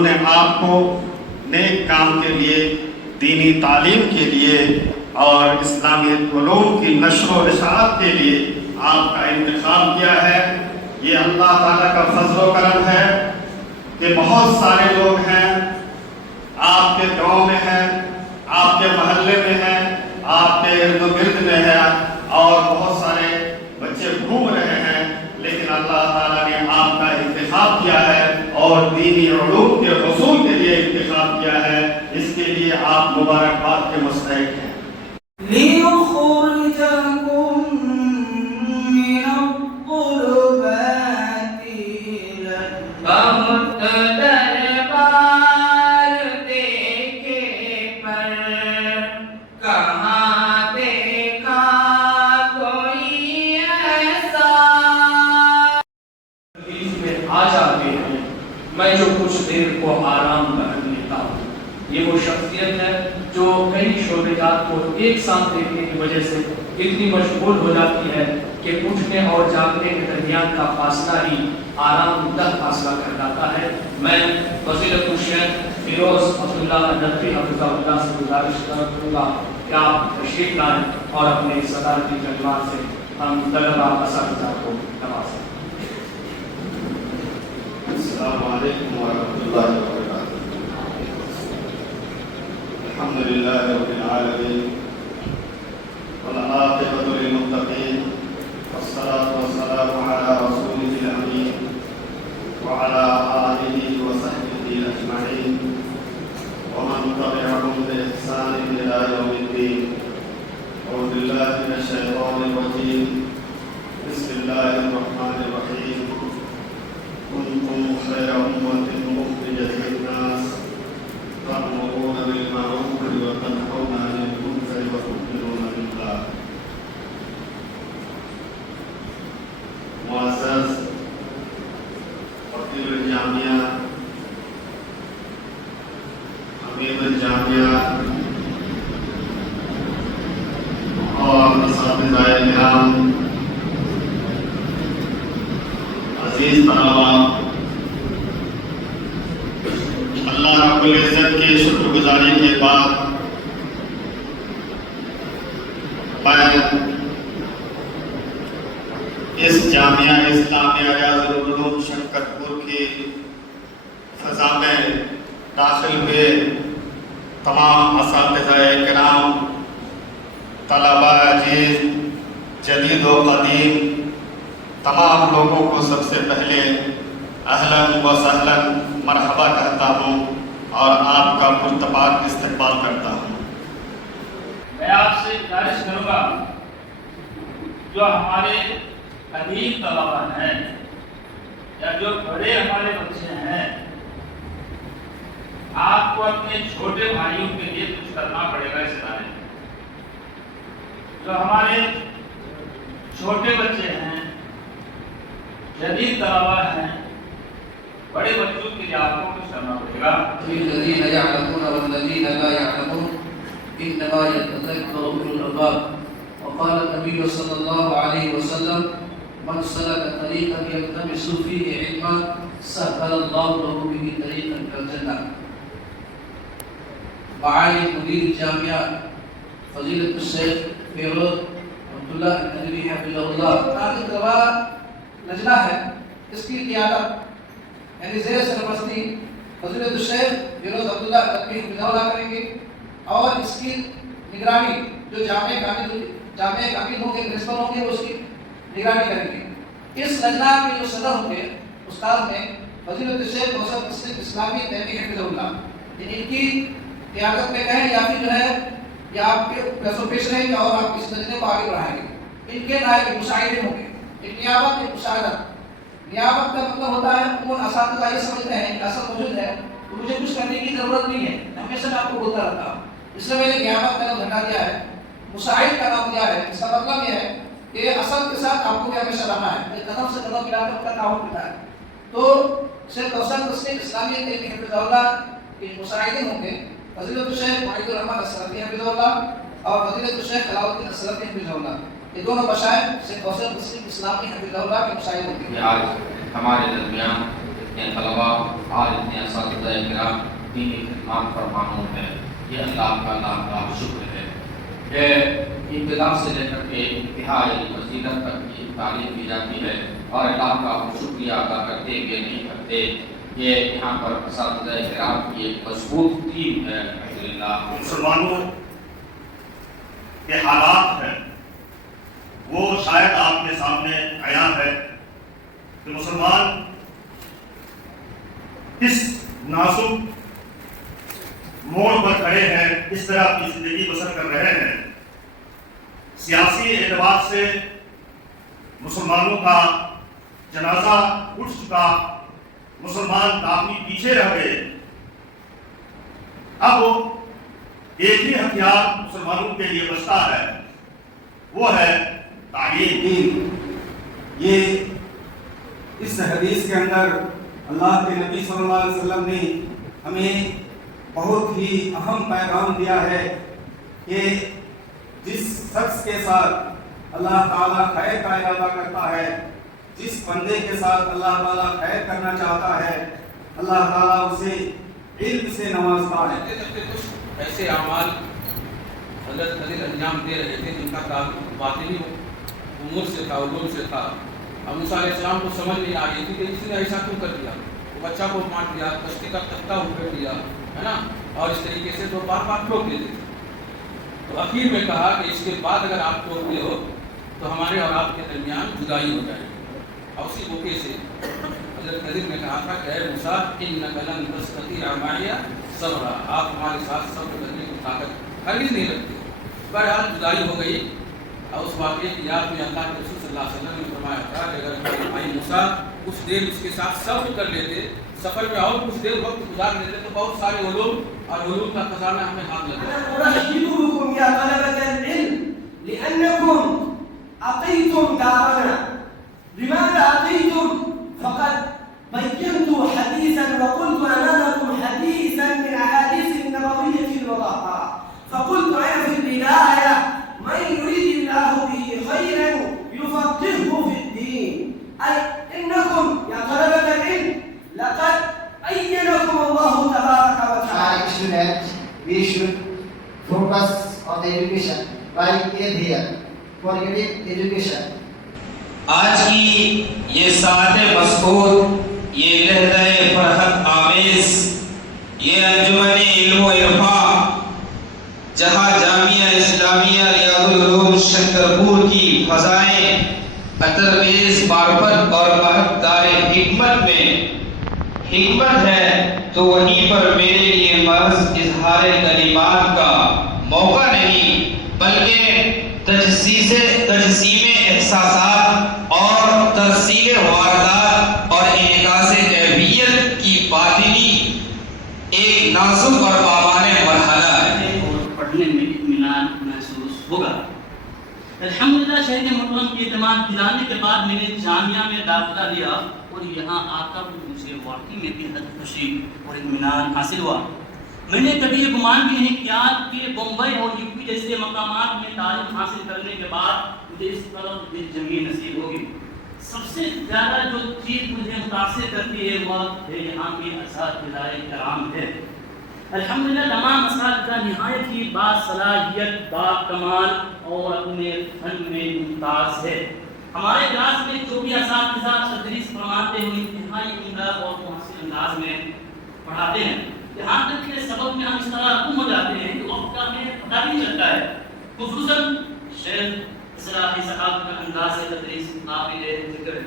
انہوں نے آپ کو نیک کام کے لیے، دینی تعلیم کے لیے اور اسلامی علوم کی نشر و اشاعت کے لیے آپ کا انتخاب کیا ہے۔ یہ اللہ تعالیٰ کا فضل و کرم ہے کہ بہت سارے لوگ ہیں، آپ کے گاؤں میں ہیں، آپ کے محلے میں ہیں، آپ کے ارد و گرد میں ہے، اور بہت سارے بچے گھوم رہے ہیں، لیکن اللہ تعالیٰ نے آپ کا انتخاب کیا ہے اور دینی علوم کے حصول کے لیے انتخاب کیا ہے۔ اس کے لیے آپ مبارکباد کے مستحق ہیں۔ میں جو کچھ دیر کو آرام کر لیتا ہوں، یہ وہ شخصیت ہے جو کئی شعبات کو ایک ساتھ دیکھنے کی وجہ سے اتنی مشغول ہو جاتی ہے کہ اٹھنے اور جاگنے کے درمیان کا فاصلہ ہی آرام دہ فاصلہ کر جاتا ہے۔ میں فضیلت الشیخ فیروز عبداللہ ندوی حفظہ اللہ سے گزارش کروں گا کہ آپ تشریف لائیں اور اپنے صدارتی کلمات سے ہم طلباء اساتذہ کو نوازیں۔ السلام علیکم ورحمۃ اللہ وبرکاتہ۔ الحمد للہ رب العالمین والعاقبۃ للمتقین والصلاۃ والسلام علی رسولہ الامین وعلی آلہ وصحبہ اجمعین ومن تبعهم بإحسان إلی یوم الدین۔ اعوذ باللہ من الشیطان الرجیم، بسم اللہ الرحمن الرحیم۔ كنتم خير أمة أخرجت للناس تأمرون بالمعروف وتنهون عن المنكر وتؤمنون بالله۔ معزز وکیل الجامعہ، امیر الجامعہ اور اساتذہ کرام، عزیز طلباء، اللہ رب العزت کے شکر گزاری کے بعد میں اس جامعہ اسلامیہ ریاض العلوم شنکرپور کی فضا میں داخل ہوئے تمام اساتذہ کرام، طلباء عزیز، جدید و قدیم، تمام لوگوں کو سب سے پہلے اہلاً و سہلاً مرحبا کہتا ہوں اور آپ کا پرتپاک استقبال کرتا ہوں۔ میں آپ سے گزارش کروں گا، جو ہمارے قدیم طلباء ہیں یا جو بڑے ہمارے بچے ہیں، آپ کو اپنے چھوٹے بھائیوں کے لیے کچھ کرنا پڑے گا اس ادارے میں۔ جو ہمارے چھوٹے بچے ہیں، جدید طلباء ہیں، بڑے بچوں کے لیے آپ کو کچھ کرنا پڑے گا۔ الذين يعلمون والذين لا يعلمون انما يتذكر اولو الالباب، وقال النبي صلى الله عليه وسلم من سلك طريقا يلتمس فيه علما سهل الله له به طريقا الى الجنه۔ معالي مدير الجامعہ فضیلت الشیخ فیروز عبداللہ ندوی حفظہ اللہ، آج طلباء لجنہ ہے، اس کی قیادت یعنی زیر سرپرستی فضیلت الشیخ فیروز عبداللہ ندوی حفظہ اللہ کریں گے، اور اس کی نگرانی جو جامعہ کامل ہوں گے، پرنسپل ہوں گے، اس کی نگرانی کریں گے۔ اس لجنہ کے جو صدر ہوں گے استاد میں فضیلت الشیخ موسد مسلم اسلامی تحقیق حفظہ اللہ، ان کی قیادت میں کہیں یا پھر جو ہے یا آپ کے پیسوں پیش رہیں گے اور آپ اس لجنے کو آگے بڑھائیں گے۔ ان کے نائب مشاہدے ہوں گے، ایک نیابت، ایک مشاہدت۔ نیابت کا مطلب ہوتا ہے عموماً اساتذہ یہ سمجھتے ہیں کہ اصل موجود ہے تو مجھے کچھ کرنے کی ضرورت نہیں ہے، ہمیشہ میں آپ کو بولتا رہتا ہوں، اس لیے میں نے نیابت کا نام ہٹا دیا ہے، مشاہد کا نام دیا ہے۔ اس کا مطلب یہ ہے کہ اصل کے ساتھ آپ کو بھی ہمیشہ رہنا ہے، قدم سے قدم ملا کر اپنا تعاون کرنا ہے۔ تو شیخ کوثر تسلیم اسلامی تحقیق حفظہ اللہ کے مشاہدین ہوں گے فضیلت الشیخ معید الرحمن السلفی حفظہ اللہ اور فضیلت الشیخ علاؤ الدین السلفی حفظہ اللہ، یہ دونوں مشائخ شیخ کوثر تسلیم اسلامی حفظہ اللہ کے مشاہد ہوں گے۔ آج ہمارے درمیان اتنے طلبا اور اتنے اساتذہ کرام دینی خدمات پر معمول ہیں. یہ اللہ کا شکر ہے کہ ابتدا سے لے کر کے انتہا یعنی وسیلت تک کی تعلیم دی جاتی ہے اور اللہ کا ہم شکریہ ادا کرتے کہ نہیں کرتے. یہ یہاں پر اساتذہ کرام کی ایک مضبوط ٹیم ہے الحمدللہ. مسلمانوں کے حالات ہیں وہ شاید آپ کے سامنے عیاں ہے کہ مسلمان اس نازک موڑ پر کھڑے ہیں، اس طرح اپنی زندگی بسر کر رہے ہیں. سیاسی اعتبار سے مسلمانوں کا جنازہ اٹھ چکا، مسلمان کافی پیچھے رہ گئے. اب ایک ہی ہتھیار مسلمانوں کے لیے بچتا ہے، وہ ہے تعلیم. یہ اس حدیث کے اندر اللہ کے نبی صلی اللہ علیہ وسلم نے ہمیں بہت ہی اہم پیغام دیا ہے کہ جس شخص کے ساتھ اللہ تعالیٰ خیر کا ارادہ کرتا ہے، جس بندے کے ساتھ اللہ تعالیٰ خیر کرنا چاہتا ہے، اللہ تعالیٰ اسے علم سے نوازتا ہے. کچھ ایسے اعمال حضرت خضر انجام دے رہے تھے جن کا تعلق باطنی امور سے تھا، علوم سے تھا. اب موسیٰ علیہ السلام کو سمجھ نہیں آ رہی تھی کہ اس نے ایسا کیوں کر دیا. وہ بچہ کو مار دیا، کشتی کا تختہ اپھیڑ دیا، ہے نا، اور اس طریقے سے تو بار بار ٹوک دیتے تھے. تو اخیر میں کہا کہ اس کے بعد اگر آپ ٹوکتے ہو تو ہمارے اور آپ کے درمیان جدائی ہو جائے. اور اسی موقع سے حضرت خضر نے کہا تھا کہ اے موسیٰ انک لن تستطیع معی صبرا، آپ ہمارے ساتھ صبر کرنے کی طاقت ہرگز نہیں رکھتے. بہرحال جدائی ہو گئی. اور اس واقعے کی یاد میں اللہ کے رسول صلی اللہ علیہ وسلم نے فرمایا تھا کہ اگر بھائی موسیٰ کچھ دیر اس کے ساتھ صبر کر لیتے، سفر میں اور کچھ دیر وقت گزار لیتے تو بہت سارے علوم اور علوم کا خزانہ ہمیں ہاتھ لگا. أرشدكم يا طلبة العلم لأنكم أتيتم دارنا. لماذا أتيتم؟ فقد بينت حديثا وقلت أمامكم حديثا من أحاديث النبوية المطهرة. فقلت أنا في البداية من يريد الله به خيرا يفقهه في الدين. أي إنكم يا طلبة العلم لقد أيدكم الله تبارك وتعالى. Students, we should focus on the education. Why came here? For getting education. آج کی یہ ساعت مسعود، یہ لہجہ فرحت آمیز، یہ انجمن علم و عرفان جہاں جامعہ اسلامیہ ریاض العلوم شنکرپور کی فضائیں عطرخیز معرفت اور مہکدار حکمت میں حکمت ہے، تو وہیں پر میرے لیے محض اظہار کلمات کا موقع نہیں بلکہ تجسیم احساسات اور ترسیل واردات اور انعکاس کیفیت کی باطنی ایک نازک اور بابانہ مرحلہ ہے. اور پڑھنے میں اطمینان محسوس ہوگا. الحمدللہ شہید محترم کی اعتماد دلانے کے بعد میں نے جامعہ میں داخلہ لیا اور یہاں آ کر مجھے واقعی میں بے حد خوشی اور اطمینان حاصل ہوا. میں نے کبھی یہ گمان بھی نہیں کیا کہ بمبئی اور یو پی جیسے مقامات میں تعلیم حاصل کرنے کے بعد مجھے اس طرح دل جمی نصیب ہوگی. سب سے زیادہ جو چیز مجھے متاثر کرتی ہے وہ یہاں کے اساتذہ کرام ہے. الحمدللہ تمام اساتذہ نہایت ہی باصلاحیت، باکمال اور اپنے فن میں ممتاز ہے. ہمارے کلاس میں جو بھی اساتذہ تدریس فرماتے ہیں انتہائی عمدہ اور محسن انداز میں پڑھاتے ہیں. یہاں تک کہ سبق میں ہم اس طرح رقم ہو جاتے ہیں کہ وقت کا ہمیں پتہ نہیں چلتا ہے. خصوصاً شیخ اصلاحی صاحب کا انداز تدریس قابل ذکر ہے.